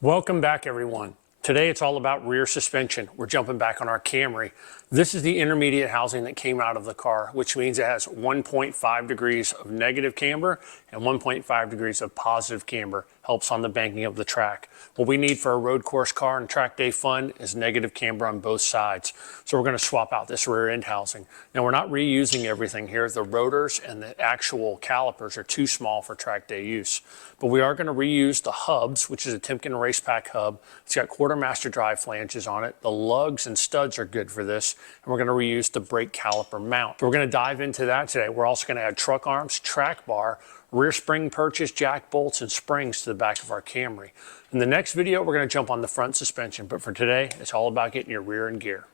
Welcome back, everyone. Today it's all about rear suspension. We're jumping back on our Camry. This is the intermediate housing that came out of the car, which means it has 1.5 degrees of negative camber and 1.5 degrees of positive camber. Helps on the banking of the track. What we need for a road course car and track day fun is negative camber on both sides. So we're going to swap out this rear end housing. Now we're not reusing everything here. The rotors and the actual calipers are too small for track day use. But we are going to reuse the hubs, which is a Timken Race Pack hub. It's got quartermaster drive flanges on it. The lugs and studs are good for this. And we're going to reuse the brake caliper mount. So we're going to dive into that today. We're also going to add truck arms, track bar, rear spring purchase, jack bolts, and springs to the back of our Camry. In the next video, we're going to jump on the front suspension. But for today, it's all about getting your rear in gear.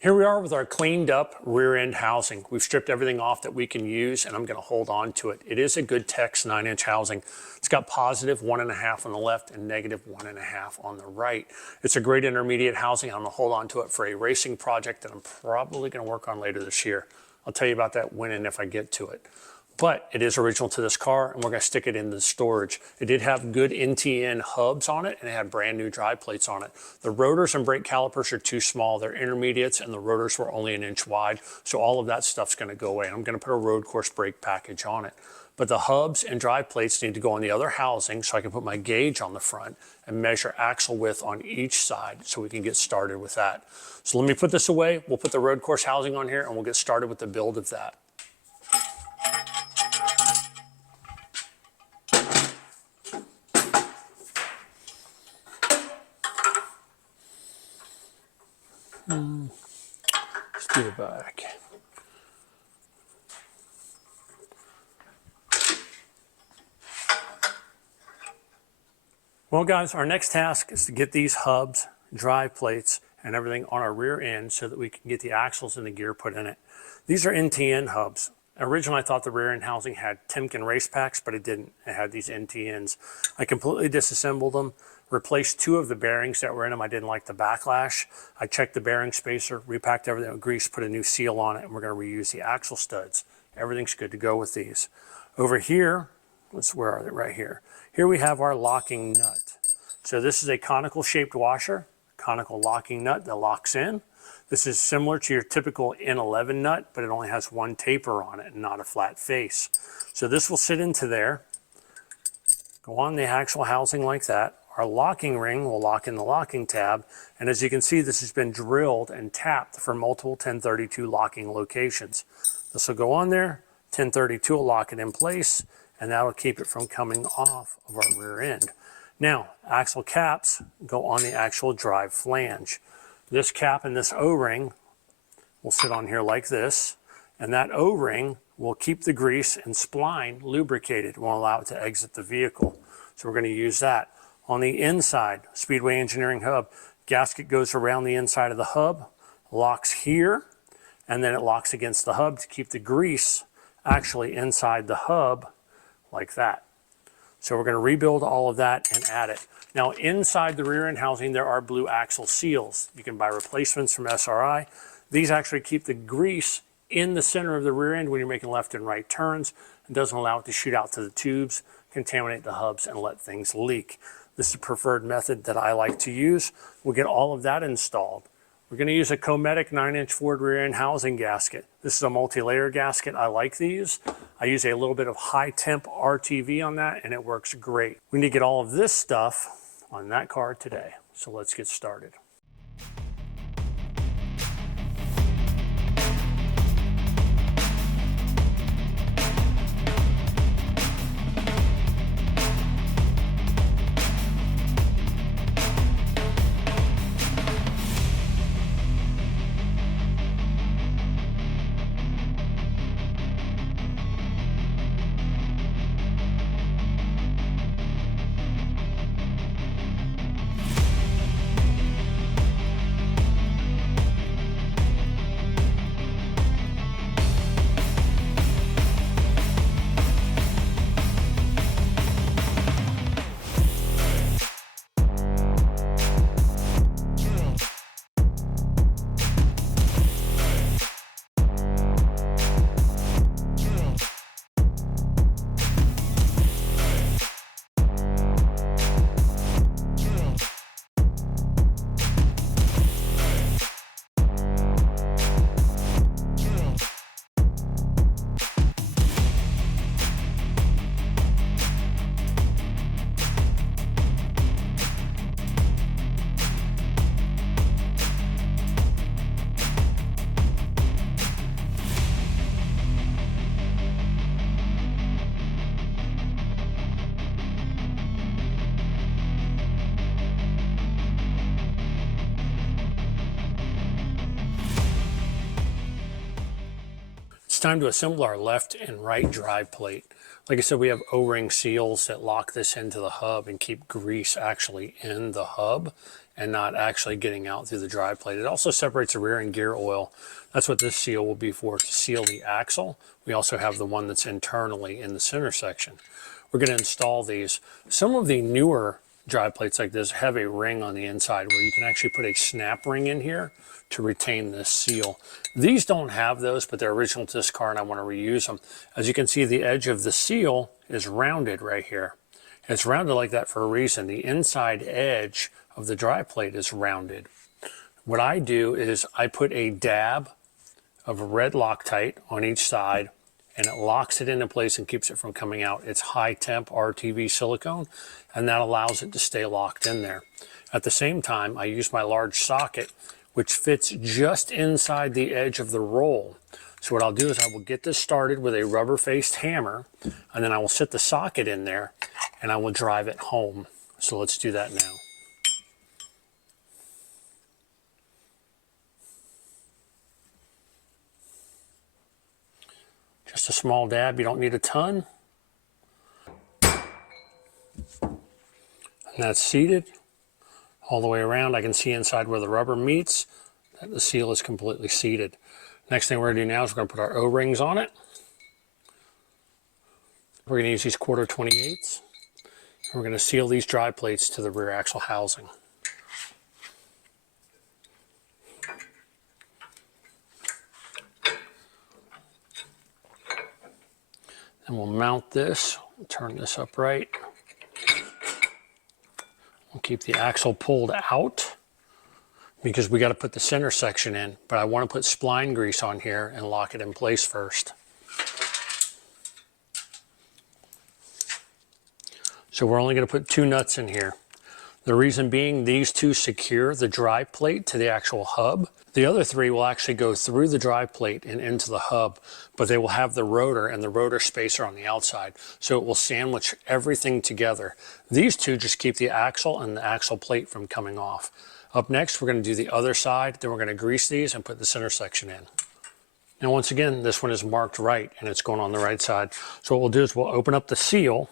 Here we are with our cleaned up rear end housing. We've stripped everything off that we can use, and I'm going to hold on to it. It is a good Tex 9-inch housing. It's got positive 1.5 on the left and negative 1.5 on the right. It's a great intermediate housing. I'm going to hold on to it for a racing project that I'm probably going to work on later this year. I'll tell you about that when and if I get to it. But it is original to this car, and we're going to stick it in the storage. It did have good NTN hubs on it, and it had brand new drive plates on it. The rotors and brake calipers are too small. They're intermediates, and the rotors were only 1 inch wide, so all of that stuff's going to go away. I'm going to put a road course brake package on it. But the hubs and drive plates need to go on the other housing so I can put my gauge on the front and measure axle width on each side so we can get started with that. So let me put this away. We'll put the road course housing on here, and we'll get started with the build of that. Let's do the back. Well, guys, our next task is to get these hubs, drive plates, and everything on our rear end so that we can get the axles and the gear put in it. These are NTN hubs. Originally, I thought the rear end housing had Timken Race Packs, but it didn't. It had these NTNs. I completely disassembled them, replaced 2 of the bearings that were in them. I didn't like the backlash. I checked the bearing spacer, repacked everything with grease, put a new seal on it, and we're going to reuse the axle studs. Everything's good to go with these. Over here, where are they? Right here. Here we have our locking nut. So this is a conical shaped washer, conical locking nut that locks in. This is similar to your typical N11 nut, but it only has 1 taper on it and not a flat face. So this will sit into there, go on the axle housing like that. Our locking ring will lock in the locking tab, and as you can see, this has been drilled and tapped for multiple 1032 locking locations. This will go on there, 1032 will lock it in place, and that will keep it from coming off of our rear end. Now, axle caps go on the actual drive flange. This cap and this O-ring will sit on here like this, and that O-ring will keep the grease and spline lubricated. It won't allow it to exit the vehicle. So we're going to use that. On the inside, Speedway Engineering hub, gasket goes around the inside of the hub, locks here, and then it locks against the hub to keep the grease actually inside the hub like that. So we're going to rebuild all of that and add it. Now inside the rear end housing, there are blue axle seals. You can buy replacements from SRI. These actually keep the grease in the center of the rear end when you're making left and right turns. It doesn't allow it to shoot out to the tubes, contaminate the hubs, and let things leak. This is a preferred method that I like to use. We'll get all of that installed. We're going to use a Cometic 9-inch Ford rear end housing gasket. This is a multi-layer gasket. I like these. I use a little bit of high temp RTV on that and it works great. We need to get all of this stuff on that car today. So let's get started. Time to assemble our left and right drive plate. Like I said, we have O-ring seals that lock this into the hub and keep grease actually in the hub and not actually getting out through the drive plate. It also separates the rear end gear oil. That's what this seal will be for, to seal the axle. We also have the one that's internally in the center section. We're going to install these. Some of the newer drive plates like this have a ring on the inside where you can actually put a snap ring in here to retain this seal. These don't have those, but they're original to this car and I want to reuse them. As you can see, the edge of the seal is rounded right here. It's rounded like that for a reason. The inside edge of the drive plate is rounded. What I do is I put a dab of red Loctite on each side and it locks it into place and keeps it from coming out. It's high temp RTV silicone and that allows it to stay locked in there. At the same time, I use my large socket which fits just inside the edge of the roll. So what I'll do is I will get this started with a rubber-faced hammer, and then I will set the socket in there, and I will drive it home. So let's do that now. Just a small dab, you don't need a ton. And that's seated all the way around. I can see inside where the rubber meets that the seal is completely seated. Next thing we're going to do now is we're going to put our O-rings on it. We're going to use these 1/4 28s. We're going to seal these drive plates to the rear axle housing. And we'll mount this, turn this upright. We'll keep the axle pulled out because we got to put the center section in, but I want to put spline grease on here and lock it in place first. So we're only going to put 2 nuts in here. The reason being, these 2 secure the drive plate to the actual hub. The other 3 will actually go through the drive plate and into the hub, but they will have the rotor and the rotor spacer on the outside, so it will sandwich everything together. These 2 just keep the axle and the axle plate from coming off. Up next, we're going to do the other side, then we're going to grease these and put the center section in. Now once again, this one is marked right and it's going on the right side. So what we'll do is we'll open up the seal.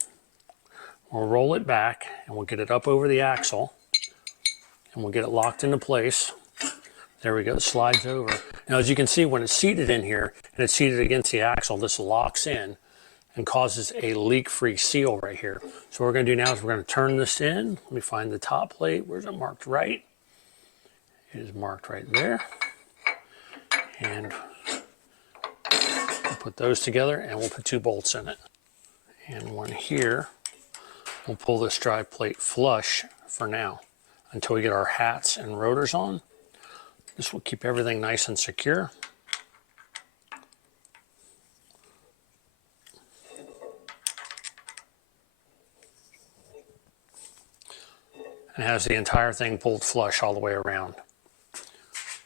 We'll roll it back and we'll get it up over the axle and we'll get it locked into place. There we go, it slides over. Now as you can see, when it's seated in here and it's seated against the axle, this locks in and causes a leak-free seal right here. So what we're gonna do now is we're gonna turn this in. Let me find the top plate. Where's it marked right? It is marked right there. And we'll put those together and we'll put 2 bolts in it. And one here. We'll pull this drive plate flush for now until we get our hats and rotors on. This will keep everything nice and secure. And has the entire thing pulled flush all the way around.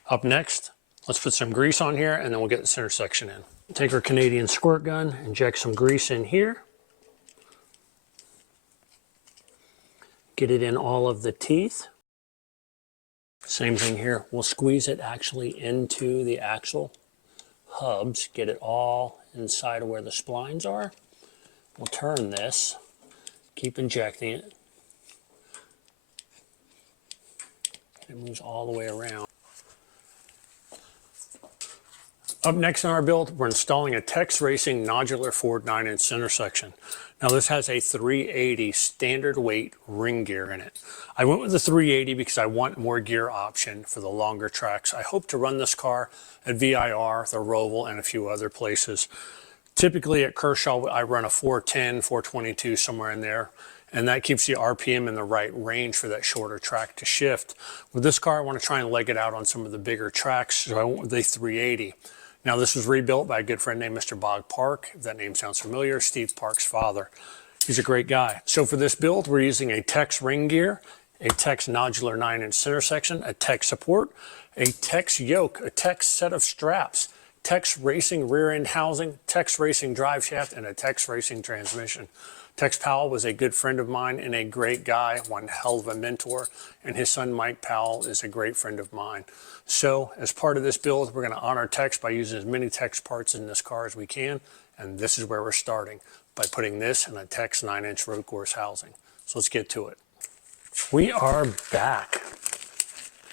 Up next, let's put some grease on here and then we'll get the center section in. Take our Canadian squirt gun, inject some grease in here. Get it in all of the teeth. Same thing here. We'll squeeze it actually into the axle hubs, get it all inside of where the splines are. We'll turn this, keep injecting it. It moves all the way around. Up next in our build, we're installing a Tex Racing Nodular Ford 9-inch center section. Now this has a 380 standard weight ring gear in it. I went with the 380 because I want more gear option for the longer tracks. I hope to run this car at VIR, the Roval, and a few other places. Typically at Kershaw, I run a 410, 422, somewhere in there. And that keeps the RPM in the right range for that shorter track to shift. With this car, I want to try and leg it out on some of the bigger tracks, so I went with the 380. Now this was rebuilt by a good friend named Mr. Bog Park. If that name sounds familiar, Steve Park's father. He's a great guy. So for this build, we're using a Tex ring gear, a Tex nodular 9-inch center section, a Tex support, a Tex yoke, a Tex set of straps, Tex Racing rear end housing, Tex Racing drive shaft, and a Tex Racing transmission. Tex Powell was a good friend of mine and a great guy, one hell of a mentor, and his son Mike Powell is a great friend of mine. So as part of this build, we're going to honor Tex by using as many Tex parts in this car as we can, and this is where we're starting, by putting this in a Tex 9-inch road course housing. So let's get to it. We are back.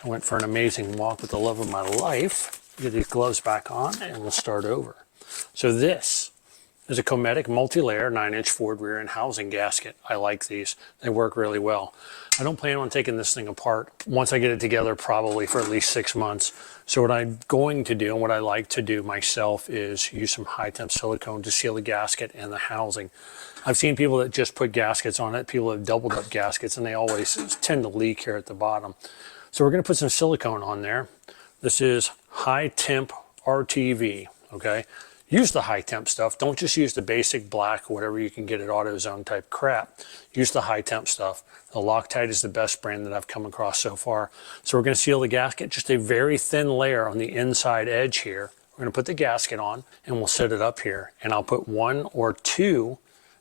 I went for an amazing walk with the love of my life. Get these gloves back on and we'll start over. So this is a Cometic multi-layer 9-inch Ford rear end housing gasket. I like these. They work really well. I don't plan on taking this thing apart once I get it together, probably for at least 6 months. So what I'm going to do and what I like to do myself is use some high temp silicone to seal the gasket and the housing. I've seen people that just put gaskets on it. People have doubled up gaskets and they always tend to leak here at the bottom. So we're going to put some silicone on there. This is high temp RTV, okay? Use the high temp stuff. Don't just use the basic black, whatever you can get at AutoZone type crap. Use the high temp stuff. The Loctite is the best brand that I've come across so far. So we're going to seal the gasket, just a very thin layer on the inside edge here. We're going to put the gasket on and we'll set it up here. And I'll put 1 or 2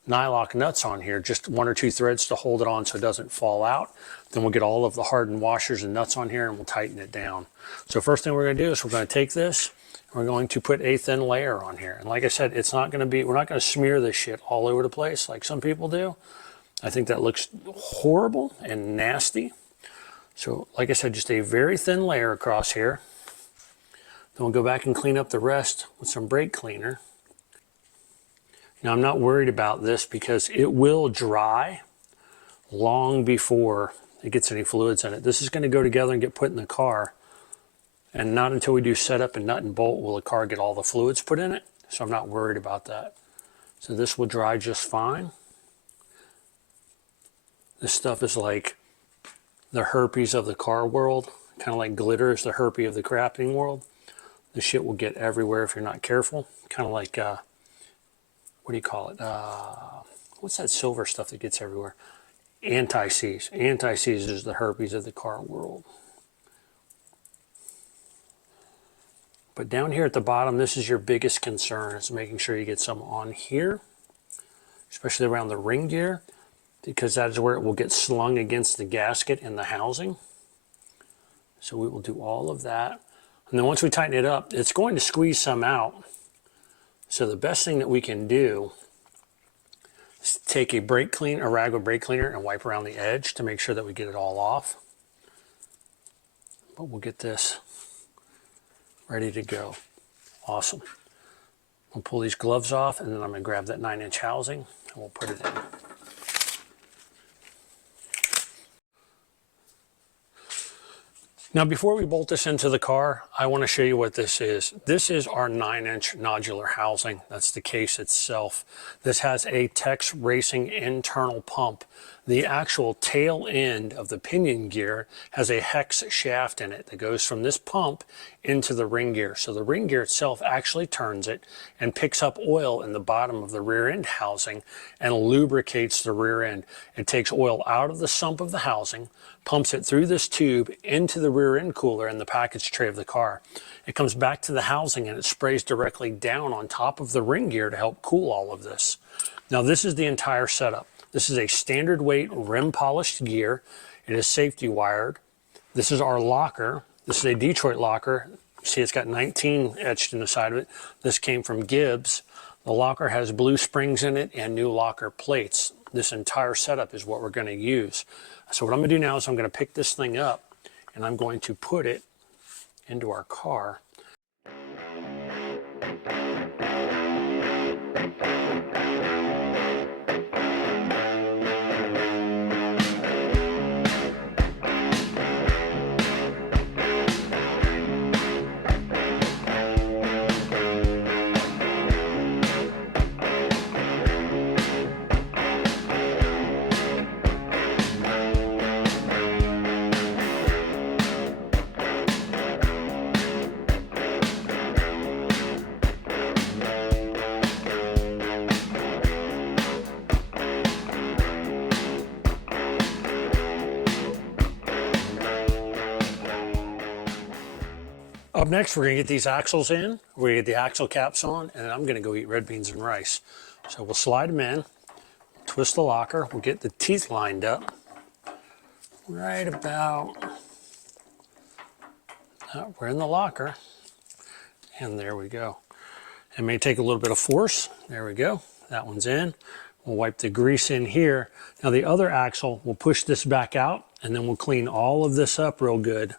nylock nuts on here, just 1 or 2 threads to hold it on so it doesn't fall out. Then we'll get all of the hardened washers and nuts on here and we'll tighten it down. So first thing we're going to do is we're going to take this, we're going to put a thin layer on here. And like I said, it's not going to be, we're not going to smear this shit all over the place like some people do. I think that looks horrible and nasty. So like I said, just a very thin layer across here. Then we'll go back and clean up the rest with some brake cleaner. Now I'm not worried about this because it will dry long before it gets any fluids in it. This is going to go together and get put in the car. And not until we do setup and nut and bolt will the car get all the fluids put in it. So I'm not worried about that. So this will dry just fine. This stuff is like the herpes of the car world. Kind of like glitter is the herpes of the crafting world. This shit will get everywhere if you're not careful. Kind of like, what do you call it? What's that silver stuff that gets everywhere? Anti-seize. Anti-seize is the herpes of the car world. But down here at the bottom, this is your biggest concern, is making sure you get some on here, especially around the ring gear, because that is where it will get slung against the gasket and the housing. So we will do all of that. And then once we tighten it up, it's going to squeeze some out. So the best thing that we can do take a rag with brake cleaner and wipe around the edge to make sure that we get it all off. But we'll get this ready to go. Awesome. We'll pull these gloves off, and then I'm going to grab that 9-inch housing and we'll put it in. Now, before we bolt this into the car, I want to show you what this is. This is our 9-inch nodular housing. That's the case itself. This has a Tex Racing internal pump. The actual tail end of the pinion gear has a hex shaft in it that goes from this pump into the ring gear. So the ring gear itself actually turns it and picks up oil in the bottom of the rear end housing and lubricates the rear end. It takes oil out of the sump of the housing, pumps it through this tube into the rear end cooler in the package tray of the car. It comes back to the housing and it sprays directly down on top of the ring gear to help cool all of this. Now, this is the entire setup. This is a standard weight rim polished gear. It is safety wired. This is our locker. This is a Detroit locker. See, it's got 19 etched in the side of it. This came from Gibbs. The locker has blue springs in it and new locker plates. This entire setup is what we're going to use. So what I'm going to do now is I'm going to pick this thing up and I'm going to put it into our car. Up next, we're going to get these axles in, we're going to get the axle caps on, and I'm going to go eat red beans and rice. So we'll slide them in, twist the locker, we'll get the teeth lined up right about, we're in the locker, and there we go. It may take a little bit of force, there we go, that one's in. We'll wipe the grease in here. Now the other axle, we'll push this back out, and then we'll clean all of this up real good.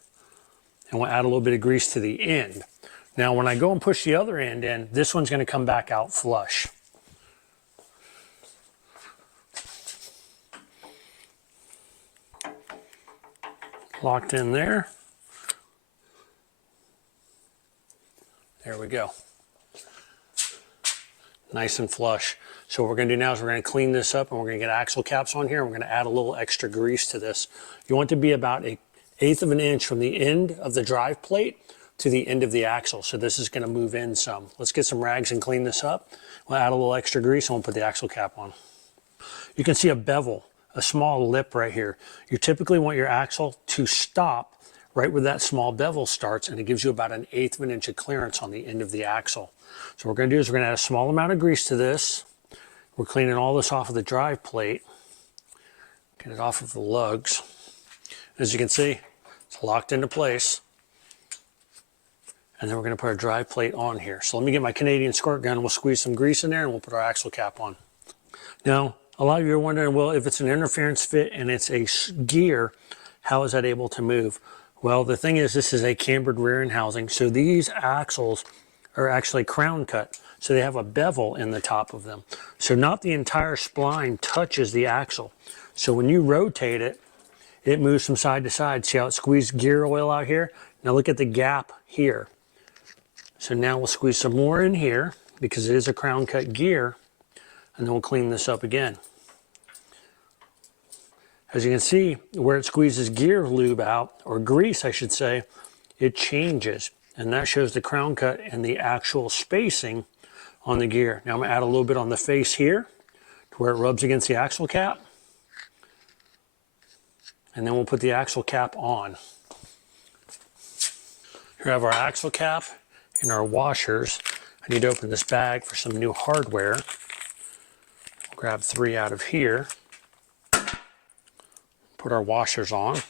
And we'll add a little bit of grease to the end. Now, when I go and push the other end in, this one's going to come back out flush. Locked in there. There we go. Nice and flush. So what we're going to do now is we're going to clean this up and we're going to get axle caps on here. And we're going to add a little extra grease to this. You want it to be about 1/8 of an inch from the end of the drive plate to the end of the axle. So this is going to move in some. Let's get some rags and clean this up. We'll add a little extra grease and we'll put the axle cap on. You can see a bevel, a small lip right here. You typically want your axle to stop right where that small bevel starts, and it gives you about 1/8 of an inch of clearance on the end of the axle. So what we're going to do is we're going to add a small amount of grease to this. We're cleaning all this off of the drive plate. Get it off of the lugs. As you can see, it's locked into place. And then we're going to put our drive plate on here. So let me get my Canadian squirt gun and we'll squeeze some grease in there and we'll put our axle cap on. Now, a lot of you are wondering, well, if it's an interference fit and it's a gear, how is that able to move? Well, the thing is, this is a cambered rear end housing. So these axles are actually crown cut. So they have a bevel in the top of them. So not the entire spline touches the axle. So when you rotate it, it moves from side to side. See how it squeezed gear oil out here? Now look at the gap here. So now we'll squeeze some more in here because it is a crown cut gear, and then we'll clean this up again. As you can see, where it squeezes gear lube out, or grease I should say, it changes. And that shows the crown cut and the actual spacing on the gear. Now I'm going to add a little bit on the face here to where it rubs against the axle cap. And then we'll put the axle cap on. Here we have our axle cap and our washers. I need to open this bag for some new hardware. We'll grab 3 out of here. Put our washers on.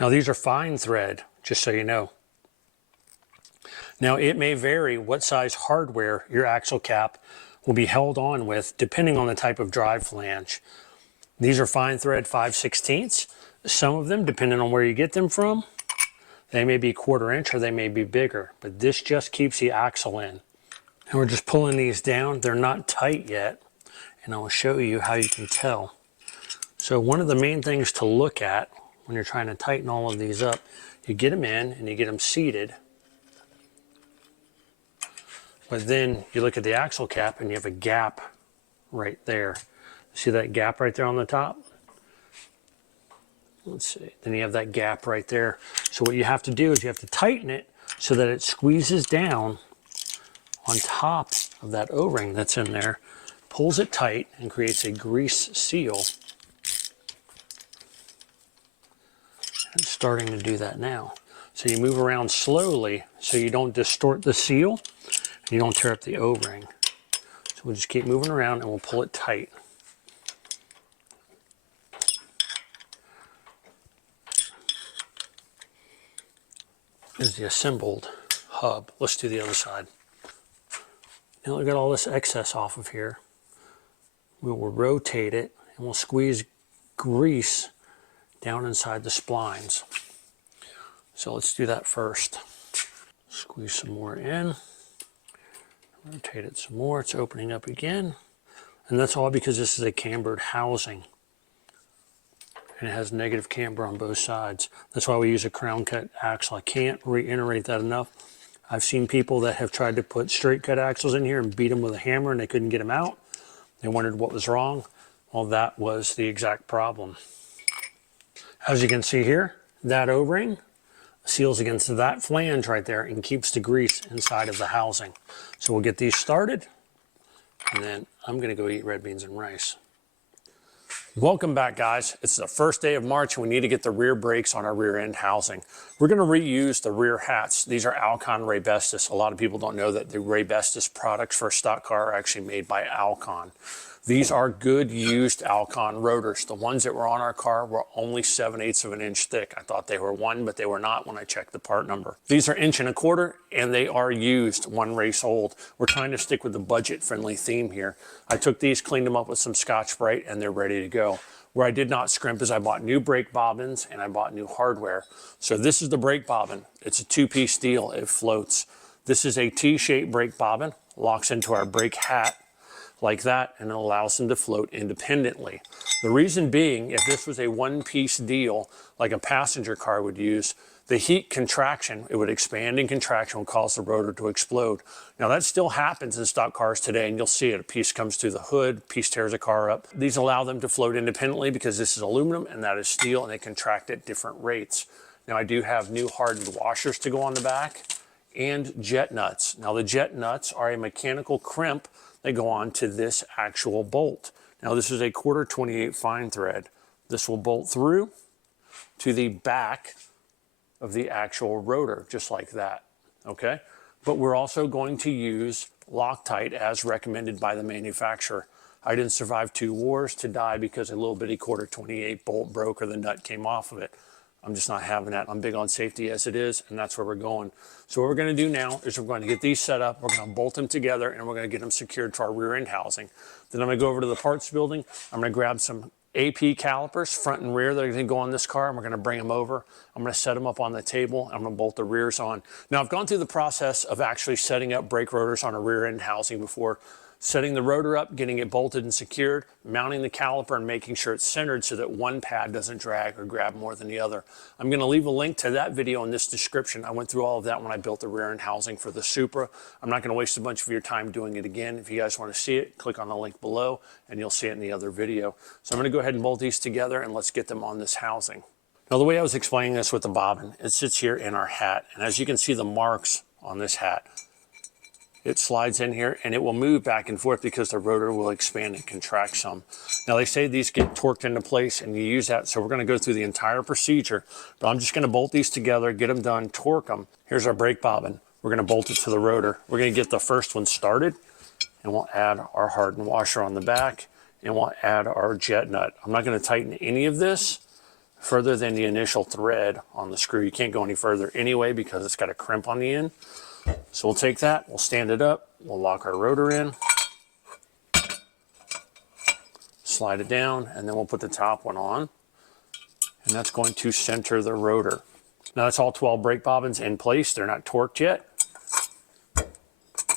Now these are fine thread, just so you know. Now it may vary what size hardware your axle cap will be held on with depending on the type of drive flange. These are fine thread 5/16. Some of them, depending on where you get them from, they may be 1/4 inch or they may be bigger, but this just keeps the axle in. And we're just pulling these down. They're not tight yet, and I'll show you how you can tell. So one of the main things to look at when you're trying to tighten all of these up, you get them in and you get them seated, but then you look at the axle cap and you have a gap right there. See that gap right there on the top? Let's see, then you have that gap right there. So what you have to do is you have to tighten it so that it squeezes down on top of that O-ring that's in there, pulls it tight and creates a grease seal. It's starting to do that now. So you move around slowly so you don't distort the seal and you don't tear up the O-ring. So we'll just keep moving around and we'll pull it tight. Here's the assembled hub. Let's do the other side. Now we got all this excess off of here. We will rotate it and we'll squeeze grease down inside the splines. So let's do that first. Squeeze some more in. Rotate it some more. It's opening up again. And that's all because this is a cambered housing. And it has negative camber on both sides. That's why we use a crown cut axle. I can't reiterate that enough. I've seen people that have tried to put straight cut axles in here and beat them with a hammer and they couldn't get them out. They wondered what was wrong. Well, that was the exact problem. As you can see here, that O-ring seals against that flange right there and keeps the grease inside of the housing. So we'll get these started and then I'm gonna go eat red beans and rice. Welcome back, guys. It's the first day of March and we need to get the rear brakes on our rear end housing. We're going to reuse the rear hats. These are Alcon Raybestos. A lot of people don't know that the Raybestos products for a stock car are actually made by Alcon. These are good used Alcon rotors. The ones that were on our car were only 7/8 of an inch thick. I thought they were 1, but they were not when I checked the part number. These are 1.25 inches and they are used, 1 race old. We're trying to stick with the budget friendly theme here. I took these, cleaned them up with some Scotch-Brite and they're ready to go. Where I did not scrimp is I bought new brake bobbins and I bought new hardware. So this is the brake bobbin. It's a 2-piece deal. It floats. This is a T-shaped brake bobbin, locks into our brake hat like that, and it allows them to float independently. The reason being, if this was a 1-piece deal like a passenger car would use, the heat contraction, it would expand and contraction would cause the rotor to explode. Now that still happens in stock cars today, and you'll see it. A piece comes through the hood, a piece tears a car up. These allow them to float independently because this is aluminum and that is steel, and they contract at different rates. Now I do have new hardened washers to go on the back and jet nuts. Now the jet nuts are a mechanical crimp. They go on to this actual bolt. Now this is a 1/4 28 fine thread. This will bolt through to the back of the actual rotor, just like that, okay? But we're also going to use Loctite as recommended by the manufacturer. I didn't survive 2 wars to die because a little bitty 1/4 28 bolt broke or the nut came off of it. I'm just not having that. I'm big on safety as it is, and that's where we're going. So what we're gonna do now is we're going to get these set up, we're gonna bolt them together, and we're gonna get them secured to our rear end housing. Then I'm gonna go over to the parts building, I'm gonna grab some AP calipers, front and rear, that are gonna go on this car, and we're gonna bring them over. I'm gonna set them up on the table, I'm gonna bolt the rears on. Now I've gone through the process of actually setting up brake rotors on a rear end housing before. Setting the rotor up, getting it bolted and secured, mounting the caliper and making sure it's centered so that one pad doesn't drag or grab more than the other. I'm gonna leave a link to that video in this description. I went through all of that when I built the rear end housing for the Supra. I'm not gonna waste a bunch of your time doing it again. If you guys wanna see it, click on the link below and you'll see it in the other video. So I'm gonna go ahead and bolt these together and let's get them on this housing. Now the way I was explaining this with the bobbin, it sits here in our hat. And as you can see the marks on this hat, it slides in here and it will move back and forth because the rotor will expand and contract some. Now they say these get torqued into place and you use that, so we're gonna go through the entire procedure, but I'm just gonna bolt these together, get them done, torque them. Here's our brake bobbin. We're gonna bolt it to the rotor. We're gonna get the first one started and we'll add our hardened washer on the back and we'll add our jet nut. I'm not gonna tighten any of this further than the initial thread on the screw. You can't go any further anyway because it's got a crimp on the end. So we'll take that, we'll stand it up, we'll lock our rotor in, slide it down, and then we'll put the top one on, and that's going to center the rotor. Now that's all 12 brake bobbins in place. They're not torqued yet.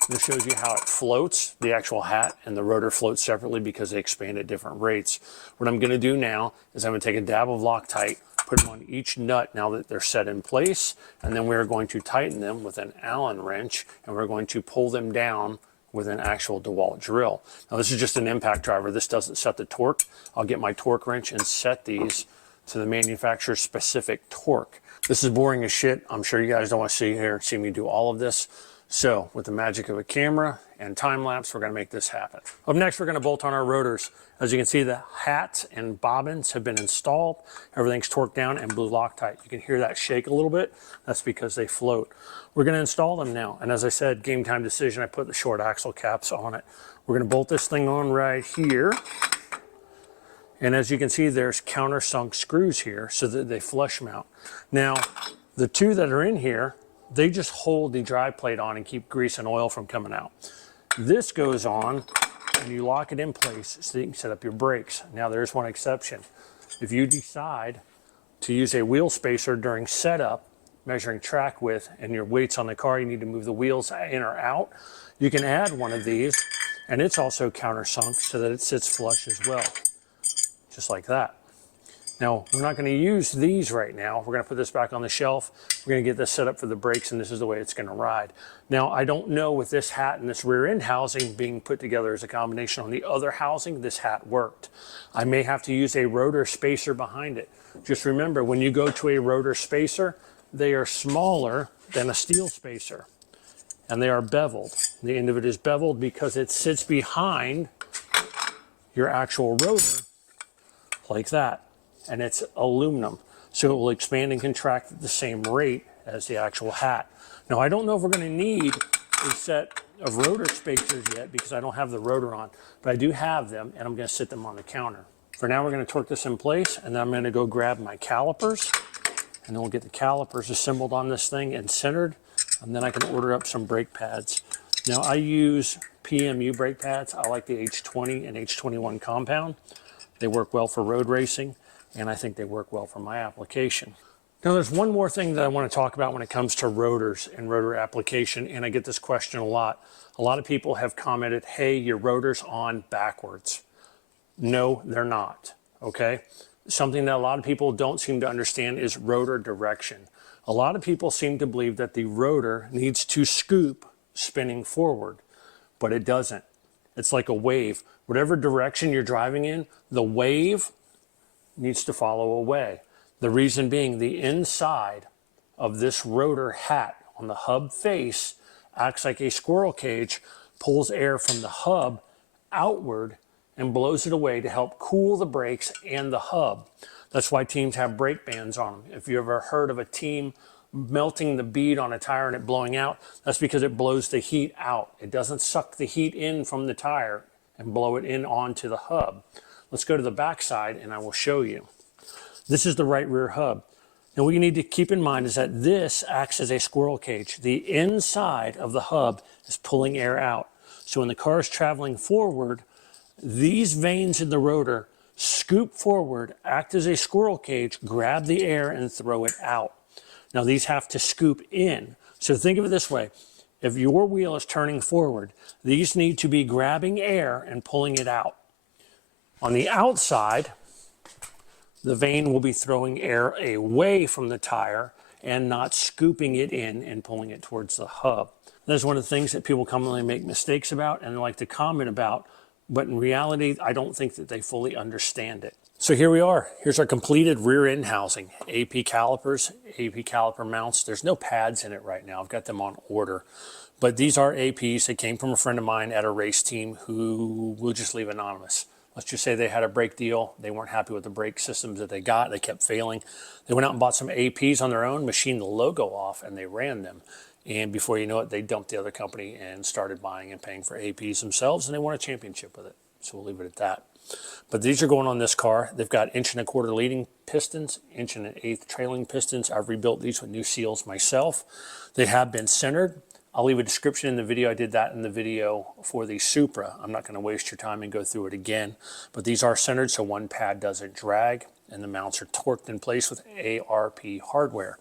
This shows you how it floats, the actual hat and the rotor float separately because they expand at different rates. What I'm going to do now is I'm going to take a dab of Loctite, put them on each nut now that they're set in place, and then we're going to tighten them with an Allen wrench, and we're going to pull them down with an actual DeWalt drill. Now this is just an impact driver. This doesn't set the torque. I'll get my torque wrench and set these to the manufacturer's specific torque. This is boring as shit. I'm sure you guys don't want to sit here and see me do all of this. So with the magic of a camera and time lapse, we're going to make this happen. Up next, we're going to bolt on our rotors. As you can see, the hats and bobbins have been installed. Everything's torqued down and blue Loctite. You can hear that shake a little bit. That's because they float. We're going to install them now. And as I said, game time decision, I put the short axle caps on it. We're going to bolt this thing on right here. And as you can see, there's countersunk screws here so that they flush mount. Now, the two that are in here, they just hold the drive plate on and keep grease and oil from coming out. This goes on and you lock it in place so you can set up your brakes. Now there's one exception. If you decide to use a wheel spacer during setup, measuring track width, and your weight's on the car, you need to move the wheels in or out, you can add one of these, and it's also countersunk so that it sits flush as well, just like that. Now, we're not going to use these right now. We're going to put this back on the shelf. We're going to get this set up for the brakes, and this is the way it's going to ride. Now, I don't know with this hat and this rear end housing being put together as a combination on the other housing, this hat worked. I may have to use a rotor spacer behind it. Just remember, when you go to a rotor spacer, they are smaller than a steel spacer, and they are beveled. The end of it is beveled because it sits behind your actual rotor like that. And it's aluminum, so it will expand and contract at the same rate as the actual hat. Now, I don't know if we're going to need a set of rotor spacers yet because I don't have the rotor on, but I do have them, and I'm going to sit them on the counter. For now, we're going to torque this in place, and then I'm going to go grab my calipers, and then we'll get the calipers assembled on this thing and centered, and then I can order up some brake pads. Now, I use PMU brake pads. I like the H20 and H21 compound. They work well for road racing, and I think they work well for my application. Now there's one more thing that I want to talk about when it comes to rotors and rotor application, and I get this question a lot. A lot of people have commented, hey, your rotor's on backwards. No, they're not, okay? Something that a lot of people don't seem to understand is rotor direction. A lot of people seem to believe that the rotor needs to scoop spinning forward, but it doesn't. It's like a wave. Whatever direction you're driving in, the wave needs to follow away. The reason being, the inside of this rotor hat on the hub face acts like a squirrel cage, pulls air from the hub outward and blows it away to help cool the brakes and the hub. That's why teams have brake bands on them. If you ever heard of a team melting the bead on a tire and it blowing out, that's because it blows the heat out. It doesn't suck the heat in from the tire and blow it in onto the hub. Let's go to the back side and I will show you. This is the right rear hub. Now what you need to keep in mind is that this acts as a squirrel cage. The inside of the hub is pulling air out. So when the car is traveling forward, these vanes in the rotor scoop forward, act as a squirrel cage, grab the air and throw it out. Now these have to scoop in. So think of it this way. If your wheel is turning forward, these need to be grabbing air and pulling it out. On the outside, the vane will be throwing air away from the tire and not scooping it in and pulling it towards the hub. That's one of the things that people commonly make mistakes about and like to comment about, but in reality, I don't think that they fully understand it. So here we are. Here's our completed rear end housing. AP calipers, AP caliper mounts. There's no pads in it right now. I've got them on order. But these are APs. They came from a friend of mine at a race team who will just leave anonymous. Let's just say they had a brake deal. They weren't happy with the brake systems that they got. They kept failing. They went out and bought some APs on their own, machined the logo off, and they ran them. And before you know it, they dumped the other company and started buying and paying for APs themselves, and they won a championship with it. So we'll leave it at that. But these are going on this car. They've got 1 1/4 leading pistons, 1 1/8 trailing pistons. I've rebuilt these with new seals myself. They have been centered. I'll leave a description in the video. I did that in the video for the Supra. I'm not going to waste your time and go through it again, but these are centered so one pad doesn't drag, and the mounts are torqued in place with ARP hardware.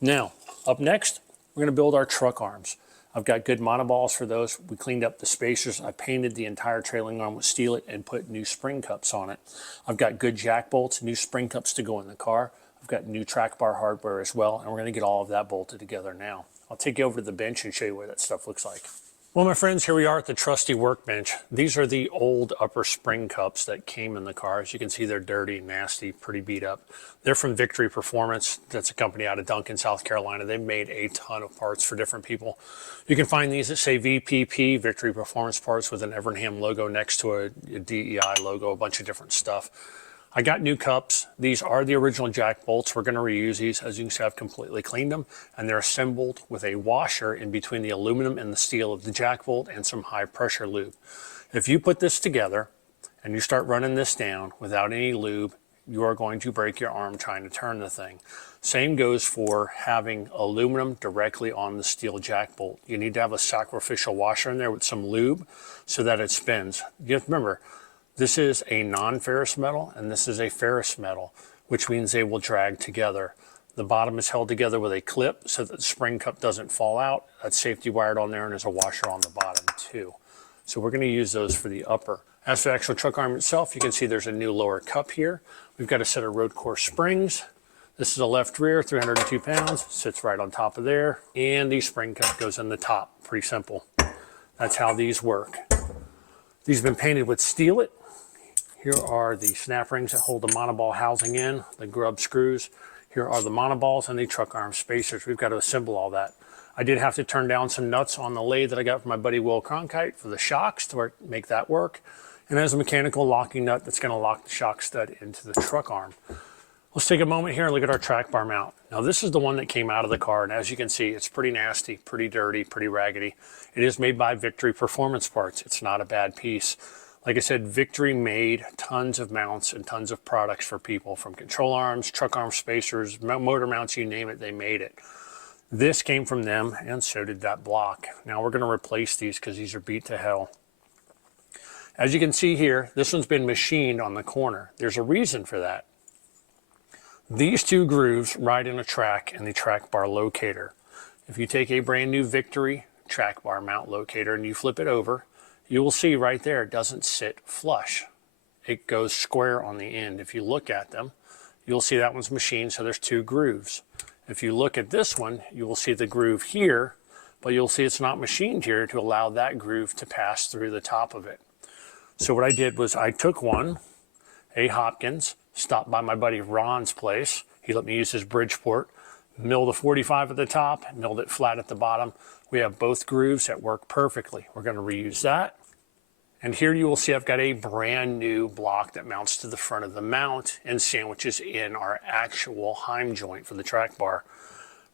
Now, up next, we're going to build our truck arms. I've got good monoballs for those. We cleaned up the spacers. I painted the entire trailing arm with steel and put new spring cups on it. I've got good jack bolts, new spring cups to go in the car. I've got new track bar hardware as well, and we're going to get all of that bolted together now. I'll take you over to the bench and show you what that stuff looks like. Well, my friends, here we are at the trusty workbench. These are the old upper spring cups that came in the car. As you can see, they're dirty, nasty, pretty beat up. They're from Victory Performance. That's a company out of Duncan, South Carolina. They've made a ton of parts for different people. You can find these that say VPP, Victory Performance Parts, with an Evernham logo next to a DEI logo, a bunch of different stuff. I got new cups. These are the original jack bolts. We're going to reuse these. As you can see, I've completely cleaned them, and they're assembled with a washer in between the aluminum and the steel of the jack bolt and some high pressure lube. If you put this together and you start running this down without any lube, you are going to break your arm trying to turn the thing. Same goes for having aluminum directly on the steel jack bolt. You need to have a sacrificial washer in there with some lube so that it spins. You have to remember, this is a non-ferrous metal and this is a ferrous metal, which means they will drag together. The bottom is held together with a clip so that the spring cup doesn't fall out. That's safety wired on there, and there's a washer on the bottom too. So we're going to use those for the upper. As for the actual truck arm itself, you can see there's a new lower cup here. We've got a set of road course springs. This is a left rear, 302 pounds, sits right on top of there. And the spring cup goes in the top. Pretty simple. That's how these work. These have been painted with Steel-It. Here are the snap rings that hold the monoball housing in, the grub screws. Here are the monoballs and the truck arm spacers. We've got to assemble all that. I did have to turn down some nuts on the lathe that I got from my buddy Will Cronkite for the shocks to make that work. And there's a mechanical locking nut that's going to lock the shock stud into the truck arm. Let's take a moment here and look at our track bar mount. Now this is the one that came out of the car, and as you can see, it's pretty nasty, pretty dirty, pretty raggedy. It is made by Victory Performance Parts. It's not a bad piece. Like I said, Victory made tons of mounts and tons of products for people, from control arms, truck arm spacers, motor mounts, you name it, they made it. This came from them, and so did that block. Now we're going to replace these because these are beat to hell. As you can see here, this one's been machined on the corner. There's a reason for that. These two grooves ride in a track and the track bar locator. If you take a brand new Victory track bar mount locator and you flip it over, you will see right there it doesn't sit flush. It goes square on the end. If you look at them, you'll see that one's machined, so there's two grooves. If you look at this one, you will see the groove here, but you'll see it's not machined here to allow that groove to pass through the top of it. So what I did was I took one, a Hopkins, stopped by my buddy Ron's place. He let me use his Bridgeport, milled a 45 at the top, milled it flat at the bottom. We have both grooves that work perfectly. We're going to reuse that. And here you will see I've got a brand new block that mounts to the front of the mount and sandwiches in our actual Heim joint for the track bar.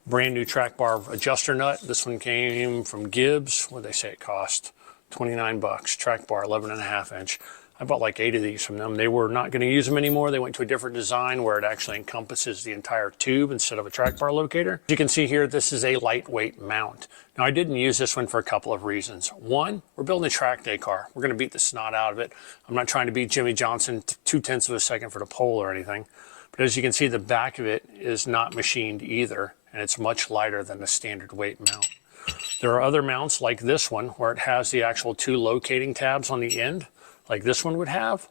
Brand new track bar adjuster nut. This one came from Gibbs. What did they say it cost? 29 bucks. Track bar, 11.5 inch. I bought like 8 of these from them. They were not going to use them anymore. They went to a different design where it actually encompasses the entire tube instead of a track bar locator. As you can see here, this is a lightweight mount. Now, I didn't use this one for a couple of reasons. One, we're building a track day car. We're going to beat the snot out of it. I'm not trying to beat Jimmy Johnson 0.2 of a second for the pole or anything. But as you can see, the back of it is not machined either, and it's much lighter than the standard weight mount. There are other mounts like this one where it has the actual 2 locating tabs on the end, like this one would have,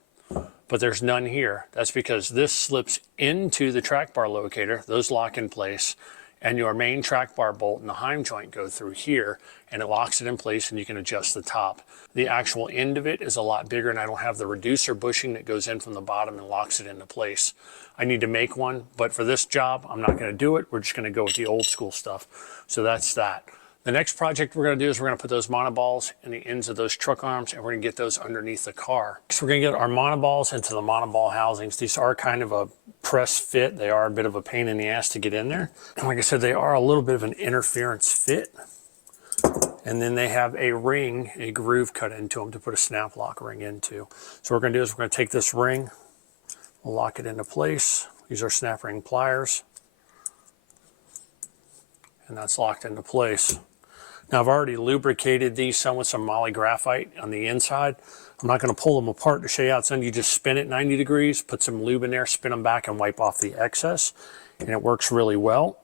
but there's none here. That's because this slips into the track bar locator, those lock in place, and your main track bar bolt and the Heim joint go through here, and it locks it in place and you can adjust the top. The actual end of it is a lot bigger, and I don't have the reducer bushing that goes in from the bottom and locks it into place. I need to make one, but for this job, I'm not going to do it. We're just going to go with the old school stuff. So that's that. The next project we're going to do is we're going to put those monoballs in the ends of those truck arms, and we're going to get those underneath the car. So we're going to get our monoballs into the monoball housings. These are kind of a press fit. They are a bit of a pain in the ass to get in there. And like I said, they are a little bit of an interference fit. And then they have a ring, a groove cut into them to put a snap lock ring into. So what we're going to do is we're going to take this ring, we'll lock it into place. These are snap ring pliers. And that's locked into place. Now I've already lubricated these some with some moly graphite on the inside. I'm not going to pull them apart to show you how it's done. You just spin it 90 degrees, put some lube in there, spin them back and wipe off the excess. And it works really well.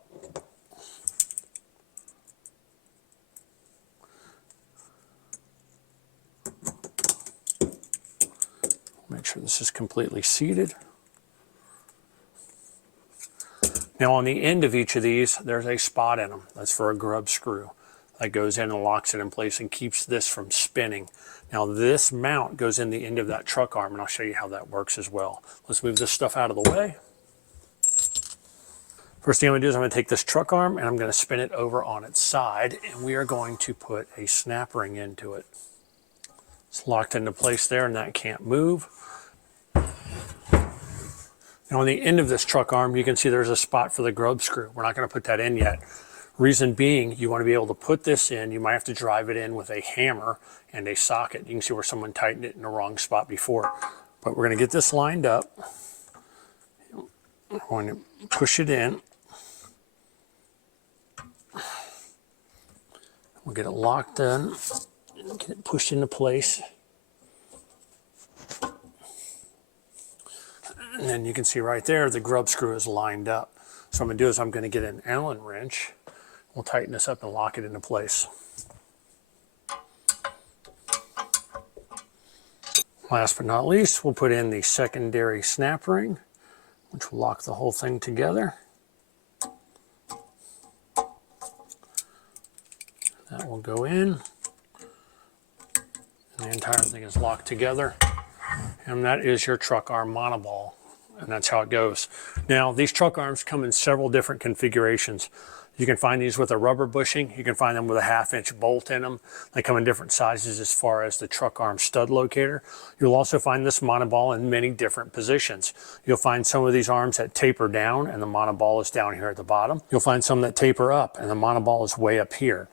Make sure this is completely seated. Now on the end of each of these, there's a spot in them. That's for a grub screw. That goes in and locks it in place and keeps this from spinning. Now this mount goes in the end of that truck arm, and I'll show you how that works as well. Let's move this stuff out of the way. First thing I'm going to do is I'm going to take this truck arm and I'm going to spin it over on its side, and we are going to put a snap ring into it. It's locked into place there and that can't move. Now on the end of this truck arm, you can see there's a spot for the grub screw. We're not going to put that in yet. Reason being, you want to be able to put this in. You might have to drive it in with a hammer and a socket. You can see where someone tightened it in the wrong spot before. But we're going to get this lined up. We're going to push it in. We'll get it locked in, get it pushed into place. And then you can see right there, the grub screw is lined up. So what I'm going to do is I'm going to get an Allen wrench. We'll tighten this up and lock it into place. Last but not least, we'll put in the secondary snap ring, which will lock the whole thing together. That will go in, and the entire thing is locked together. And that is your truck arm monoball, and that's how it goes. Now, these truck arms come in several different configurations. You can find these with a rubber bushing. You can find them with a 1/2-inch bolt in them. They come in different sizes as far as the truck arm stud locator. You'll also find this monoball in many different positions. You'll find some of these arms that taper down, and the monoball is down here at the bottom. You'll find some that taper up, and the monoball is way up here.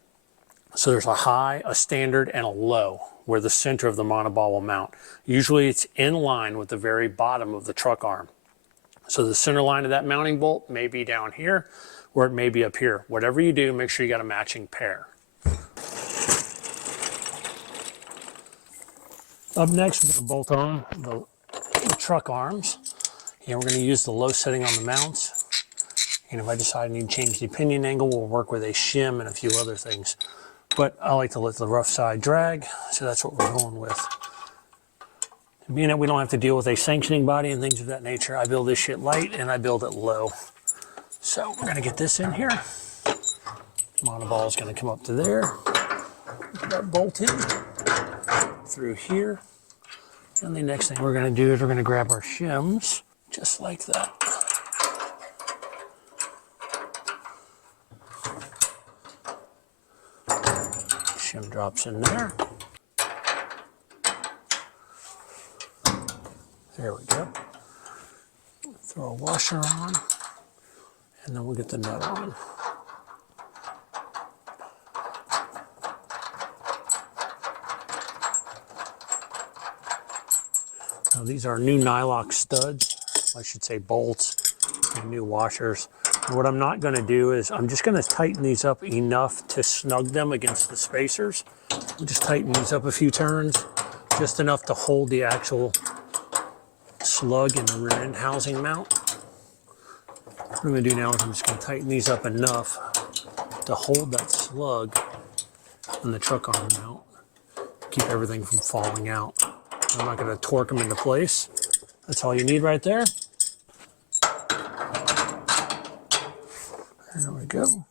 So there's a high, a standard, and a low where the center of the monoball will mount. Usually it's in line with the very bottom of the truck arm. So the center line of that mounting bolt may be down here, or it may be up here. Whatever you do, make sure you got a matching pair. Up next, we're going to bolt on the truck arms. And we're going to use the low setting on the mounts. And if I decide I need to change the pinion angle, we'll work with a shim and a few other things. But I like to let the rough side drag, so that's what we're going with. And being that we don't have to deal with a sanctioning body and things of that nature, I build this shit light and I build it low. So we're gonna get this in here. Monoball is gonna come up to there. Put that bolt in through here. And the next thing we're gonna do is we're gonna grab our shims, just like that. Shim drops in there. There we go. Throw a washer on, and then we'll get the nut on. Now these are new nylock studs, I should say bolts, and new washers. And what I'm not going to do is I'm just going to tighten these up enough to snug them against the spacers. We'll just tighten these up a few turns, just enough to hold the actual slug in the rear end housing mount. What I'm going to do now is I'm just going to tighten these up enough to hold that slug in the truck arm mount, keep everything from falling out. I'm not going to torque them into place. That's all you need right there. There we go.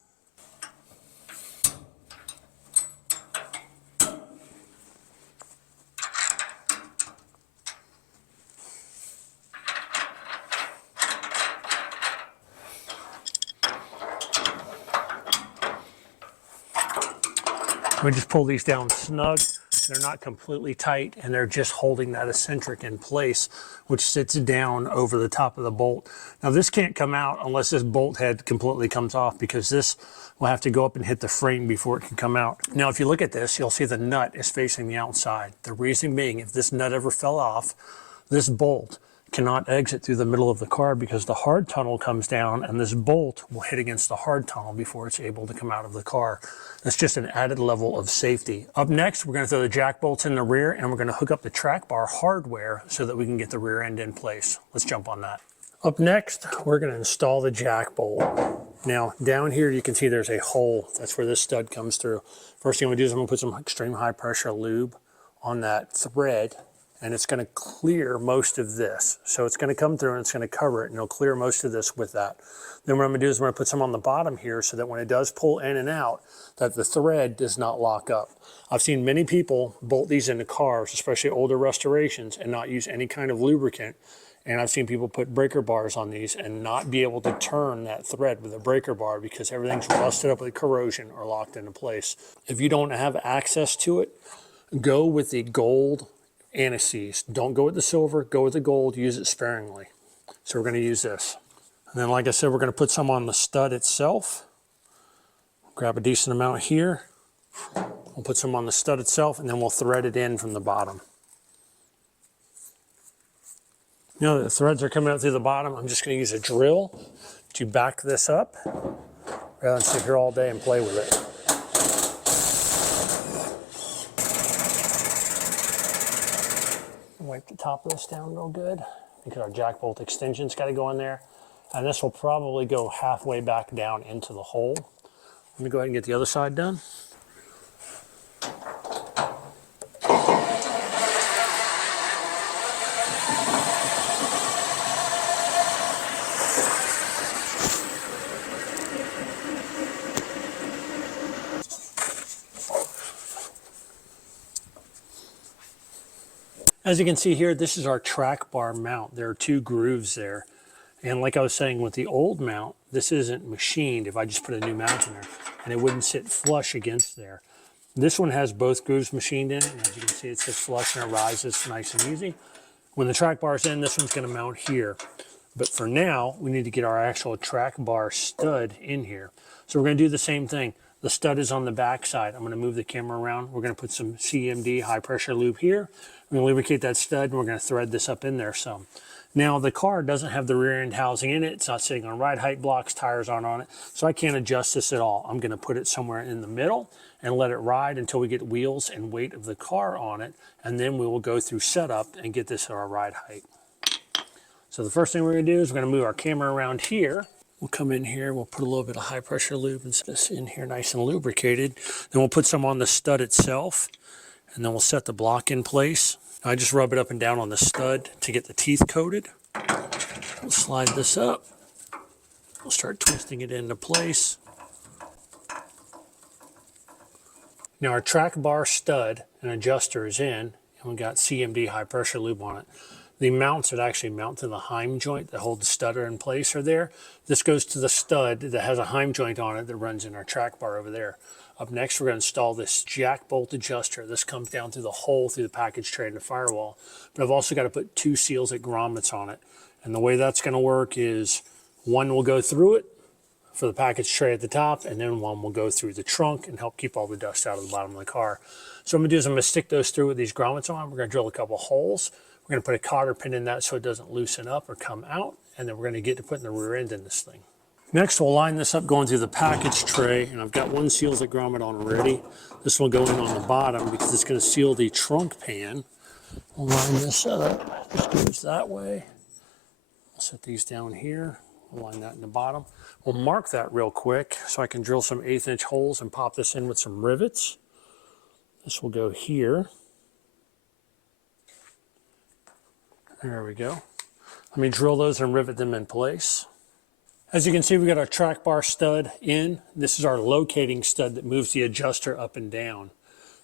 We just pull these down snug. They're not completely tight, and they're just holding that eccentric in place, which sits down over the top of the bolt. Now this can't come out unless this bolt head completely comes off, because this will have to go up and hit the frame before it can come out. Now if you look at this, you'll see the nut is facing the outside. The reason being, if this nut ever fell off, this bolt cannot exit through the middle of the car because the hard tunnel comes down and this bolt will hit against the hard tunnel before it's able to come out of the car. That's just an added level of safety. Up next, we're going to throw the jack bolts in the rear and we're going to hook up the track bar hardware so that we can get the rear end in place. Let's jump on that. Up next, we're going to install the jack bolt. Now, down here you can see there's a hole. That's where this stud comes through. First thing I'm going to do is I'm going to put some extreme high pressure lube on that thread, and it's going to clear most of this. So it's going to come through and it's going to cover it, and it'll clear most of this with that. Then what I'm going to do is I'm going to put some on the bottom here so that when it does pull in and out, that the thread does not lock up. I've seen many people bolt these into cars, especially older restorations, and not use any kind of lubricant. And I've seen people put breaker bars on these and not be able to turn that thread with a breaker bar because everything's rusted up with corrosion or locked into place. If you don't have access to it, go with the gold anti-seize. Don't go with the silver, go with the gold, use it sparingly. So we're going to use this. And then like I said, we're going to put some on the stud itself. Grab a decent amount here. We'll put some on the stud itself and then we'll thread it in from the bottom. Now that the threads are coming out through the bottom, I'm just going to use a drill to back this up rather than sit here all day and play with it. Wipe the top of this down real good because our jack bolt extension's got to go in there. And this will probably go halfway back down into the hole. Let me go ahead and get the other side done. As you can see here, this is our track bar mount. There are two grooves there. And like I was saying with the old mount, this isn't machined if I just put a new mount in there, and it wouldn't sit flush against there. This one has both grooves machined in, and as you can see, it sits flush and it rises nice and easy. When the track bar's in, this one's going to mount here. But for now, we need to get our actual track bar stud in here. So we're going to do the same thing. The stud is on the back side. I'm going to move the camera around. We're going to put some CMD high pressure lube here. We're going to lubricate that stud and we're going to thread this up in there some. Now the car doesn't have the rear end housing in it. It's not sitting on ride height blocks, tires aren't on it. So I can't adjust this at all. I'm going to put it somewhere in the middle and let it ride until we get wheels and weight of the car on it. And then we will go through setup and get this at our ride height. So the first thing we're going to do is we're going to move our camera around here. We'll come in here, we'll put a little bit of high pressure lube and set this in here nice and lubricated. Then we'll put some on the stud itself, and then we'll set the block in place. I just rub it up and down on the stud to get the teeth coated. We'll slide this up. We'll start twisting it into place. Now our track bar stud and adjuster is in, and we've got CMD high pressure lube on it. The mounts that actually mount to the heim joint that hold the stutter in place are there. This goes to the stud that has a heim joint on it that runs in our track bar over there. Up next, we're going to install this jack bolt adjuster. This comes down through the hole through the package tray and the firewall. But I've also got to put two seals at grommets on it. And the way that's going to work is one will go through it for the package tray at the top, and then one will go through the trunk and help keep all the dust out of the bottom of the car. So what I'm going to do is I'm going to stick those through with these grommets on. We're going to drill a couple holes. We're going to put a cotter pin in that so it doesn't loosen up or come out, and then we're going to get to putting the rear end in this thing. Next, we'll line this up going through the package tray, and I've got one seals at grommet on already. This will go in on the bottom because it's going to seal the trunk pan. We'll line this up. Just goes that way. We'll set these down here. We'll line that in the bottom. We'll mark that real quick so I can drill some 1/8 inch holes and pop this in with some rivets. This will go here. There we go. Let me drill those and rivet them in place. As you can see, we got our track bar stud in. This is our locating stud that moves the adjuster up and down.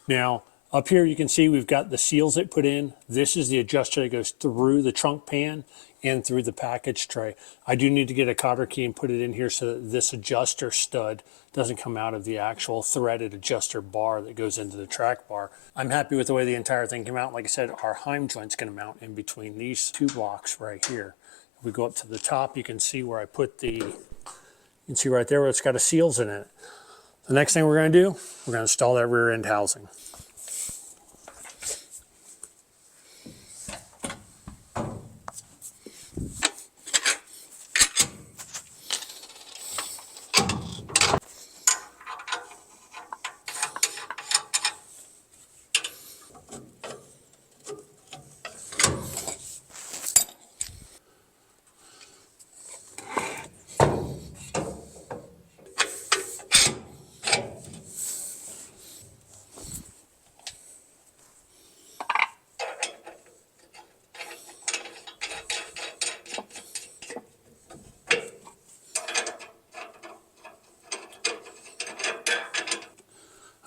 Now, up here you can see we've got the seals that put in. This is the adjuster that goes through the trunk pan and through the package tray. I do need to get a cotter key and put it in here so that this adjuster stud doesn't come out of the actual threaded adjuster bar that goes into the track bar. I'm happy with the way the entire thing came out. Like I said, our heim joint's going to mount in between these two blocks right here. If we go up to the top, you can see where I put the, you can see right there where it's got a seals in it. The next thing we're going to do, we're going to install that rear end housing.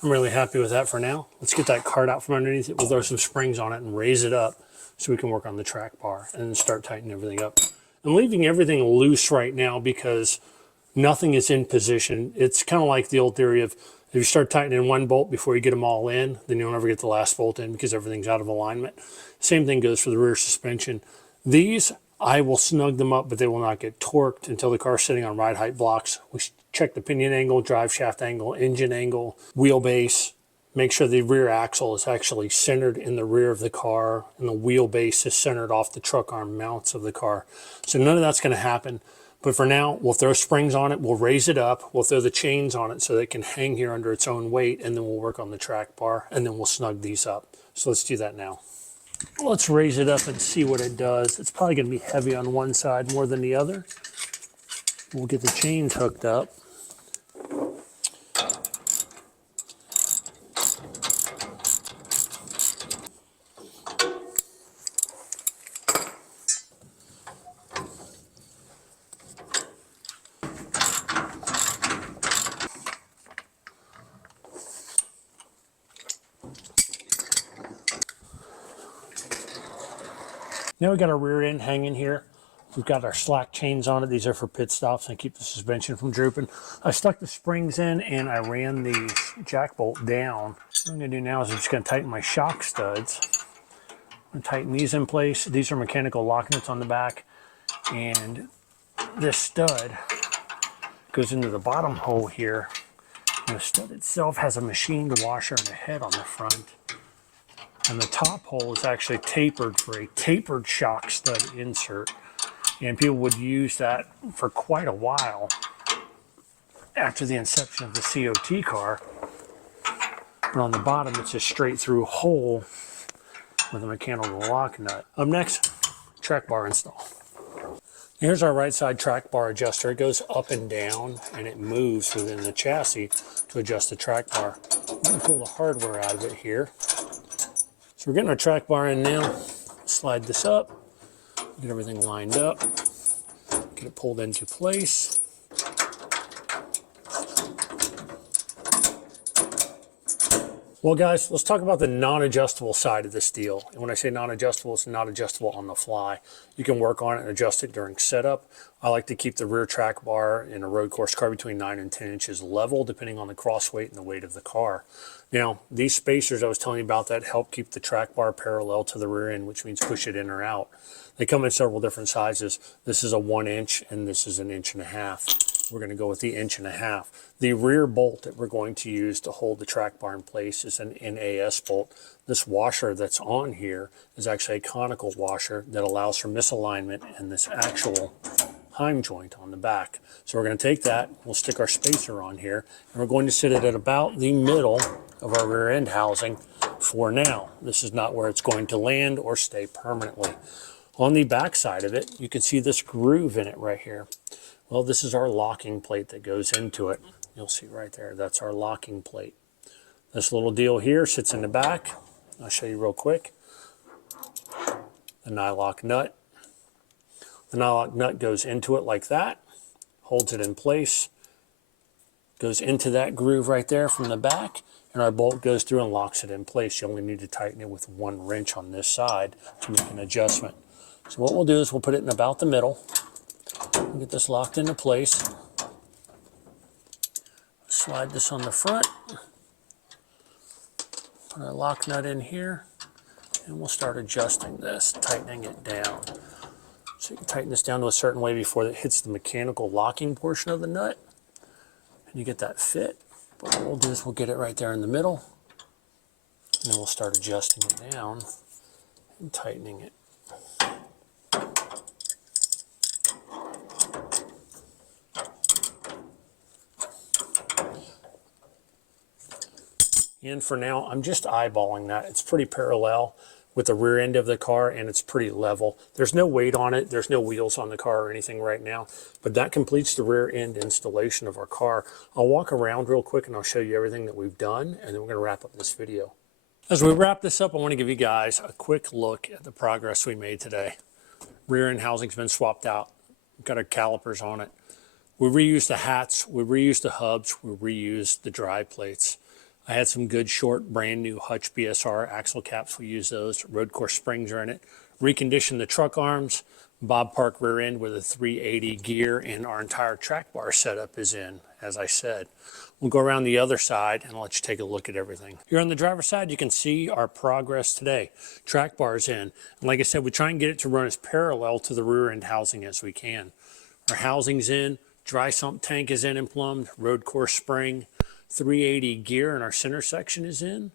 I'm really happy with that for now. Let's get that cart out from underneath it. We'll throw some springs on it and raise it up so we can work on the track bar and then start tightening everything up. I'm leaving everything loose right now because nothing is in position. It's kind of like the old theory of if you start tightening one bolt before you get them all in, then you'll never get the last bolt in because everything's out of alignment. Same thing goes for the rear suspension. These, I will snug them up, but they will not get torqued until the car's sitting on ride height blocks. We check the pinion angle, drive shaft angle, engine angle, wheelbase. Make sure the rear axle is actually centered in the rear of the car and the wheelbase is centered off the truck arm mounts of the car. So none of that's going to happen. But for now, we'll throw springs on it, we'll raise it up, we'll throw the chains on it so that it can hang here under its own weight, and then we'll work on the track bar, and then we'll snug these up. So let's do that now. Let's raise it up and see what it does. It's probably going to be heavy on one side more than the other. We'll get the chains hooked up. Now we got our rear end hanging here. We've got our slack chains on it. These are for pit stops and keep the suspension from drooping. I stuck the springs in and I ran the jack bolt down. What I'm gonna do now is I'm just gonna tighten my shock studs. I'm gonna tighten these in place. These are mechanical lock nuts on the back. And this stud goes into the bottom hole here. And the stud itself has a machined washer and a head on the front. And the top hole is actually tapered for a tapered shock stud insert. And people would use that for quite a while after the inception of the CoT car. But on the bottom, it's a straight through hole with a mechanical lock nut. Up next, track bar install. Here's our right side track bar adjuster. It goes up and down and it moves within the chassis to adjust the track bar. I'm going to pull the hardware out of it here. So we're getting our track bar in now. Slide this up, get everything lined up, get it pulled into place. Well guys, let's talk about the non-adjustable side of this deal. And when I say non-adjustable, it's not adjustable on the fly. You can work on it and adjust it during setup. I like to keep the rear track bar in a road course car between 9 and 10 inches level, depending on the cross weight and the weight of the car. Now, these spacers I was telling you about that help keep the track bar parallel to the rear end, which means push it in or out. They come in several different sizes. This is a 1 inch and this is an 1.5 inches. We're going to go with the 1.5 inches. The rear bolt that we're going to use to hold the track bar in place is an NAS bolt. This washer that's on here is actually a conical washer that allows for misalignment and this actual heim joint on the back. So we're going to take that, we'll stick our spacer on here, and we're going to sit it at about the middle of our rear end housing for now. This is not where it's going to land or stay permanently. On the back side of it, you can see this groove in it right here. Well, this is our locking plate that goes into it. You'll see right there, that's our locking plate. This little deal here sits in the back. I'll show you real quick. The nylock nut. The nylock nut goes into it like that, holds it in place, goes into that groove right there from the back, and our bolt goes through and locks it in place. You only need to tighten it with 1 wrench on this side to make an adjustment. So what we'll do is we'll put it in about the middle. We'll get this locked into place. Slide this on the front. Put our lock nut in here, and we'll start adjusting this, tightening it down. So you can tighten this down to a certain way before it hits the mechanical locking portion of the nut, and you get that fit. But what we'll do is we'll get it right there in the middle, and then we'll start adjusting it down and tightening it. And for now, I'm just eyeballing that. It's pretty parallel with the rear end of the car, and it's pretty level. There's no weight on it. There's no wheels on the car or anything right now, but that completes the rear end installation of our car. I'll walk around real quick and I'll show you everything that we've done, and then we're gonna wrap up this video. As we wrap this up, I wanna give you guys a quick look at the progress we made today. Rear end housing's been swapped out. We've got our calipers on it. We reused the hats, we reused the hubs, we reused the dry plates. I had some good short brand new Hutch BSR axle caps. We use those. Road course springs are in it. Reconditioned the truck arms. Bob Park rear end with a 380 gear, and our entire track bar setup is in, as I said. We'll go around the other side and I'll let you take a look at everything. Here on the driver's side, you can see our progress today. Track bar's in. And like I said, we try and get it to run as parallel to the rear end housing as we can. Our housing's in, dry sump tank is in and plumbed, road course spring, 380 gear in our center section is in,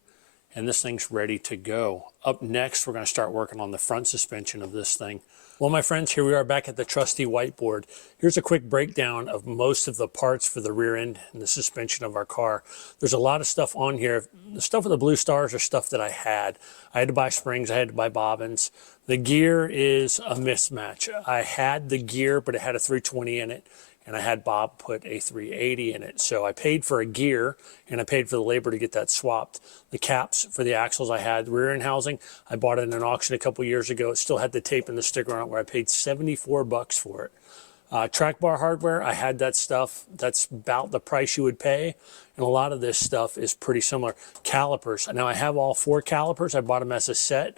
and this thing's ready to go. Up next, we're going to start working on the front suspension of this thing. Well, my friends, here we are back at the trusty whiteboard. Here's a quick breakdown of most of the parts for the rear end and the suspension of our car. There's a lot of stuff on here. The stuff with the blue stars are stuff that I had. I had to buy springs, I had to buy bobbins. The gear is a mismatch. I had the gear, but it had a 320 in it, and I had Bob put a 380 in it. So I paid for a gear, and I paid for the labor to get that swapped. The caps for the axles I had, rear end housing, I bought it in an auction a couple years ago. It still had the tape and the sticker on it, where I paid 74 bucks for it. Track bar hardware, I had that stuff. That's about the price you would pay. And a lot of this stuff is pretty similar. Calipers, now I have all 4 calipers. I bought them as a set.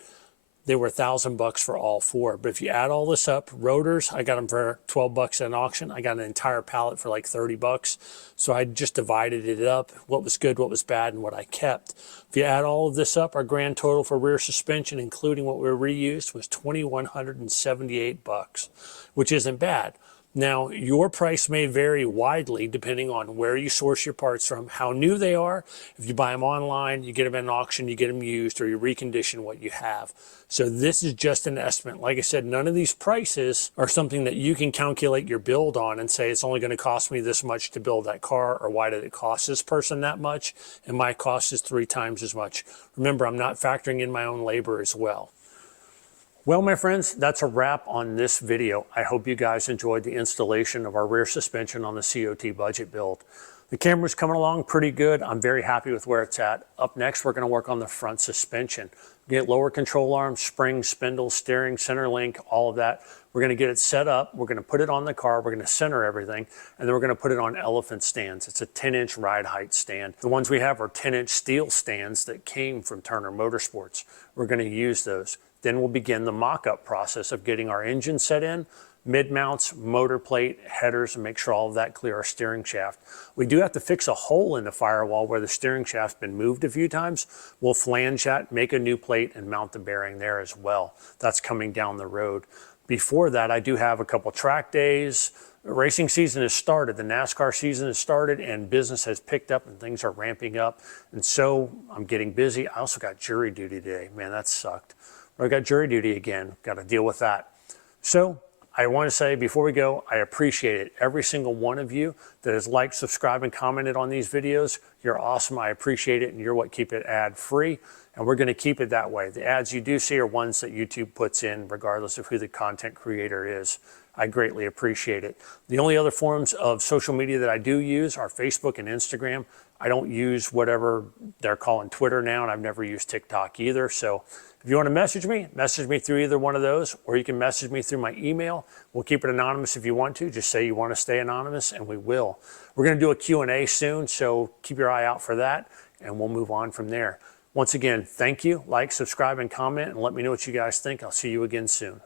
They were $1,000 for all 4. But if you add all this up, rotors, I got them for 12 bucks at an auction. I got an entire pallet for like 30 bucks. So I just divided it up, what was good, what was bad, and what I kept. If you add all of this up, our grand total for rear suspension, including what we reused, was $2,178, which isn't bad. Now, your price may vary widely depending on where you source your parts from, how new they are. If you buy them online, you get them in an auction, you get them used, or you recondition what you have. So this is just an estimate. Like I said, none of these prices are something that you can calculate your build on and say it's only going to cost me this much to build that car, or why did it cost this person that much, and my cost is 3 times as much. Remember, I'm not factoring in my own labor as well. Well, my friends, that's a wrap on this video. I hope you guys enjoyed the installation of our rear suspension on the CoT budget build. The Camry's coming along pretty good. I'm very happy with where it's at. Up next, we're going to work on the front suspension. Get lower control arms, springs, spindles, steering, center link, all of that. We're going to get it set up. We're going to put it on the car. We're going to center everything, and then we're going to put it on elephant stands. It's a 10-inch ride height stand. The ones we have are 10-inch steel stands that came from Turner Motorsports. We're going to use those. Then we'll begin the mock-up process of getting our engine set in, mid-mounts, motor plate, headers, and make sure all of that clear our steering shaft. We do have to fix a hole in the firewall where the steering shaft's been moved a few times. We'll flange that, make a new plate, and mount the bearing there as well. That's coming down the road. Before that, I do have a couple track days. The racing season has started. The NASCAR season has started, and business has picked up and things are ramping up. And so I'm getting busy. I also got jury duty today. Man, that sucked. I got jury duty again, got to deal with that. So I want to say before we go, I appreciate it. Every single one of you that has liked, subscribed, and commented on these videos, you're awesome. I appreciate it, and you're what keep it ad free. And we're going to keep it that way. The ads you do see are ones that YouTube puts in, regardless of who the content creator is. I greatly appreciate it. The only other forms of social media that I do use are Facebook and Instagram. I don't use whatever they're calling Twitter now, and I've never used TikTok either. So if you want to message me through either one of those, or you can message me through my email. We'll keep it anonymous if you want to. Just say you want to stay anonymous, and we will. We're going to do a Q&A soon, so keep your eye out for that, and we'll move on from there. Once again, thank you. Like, subscribe, and comment, and let me know what you guys think. I'll see you again soon.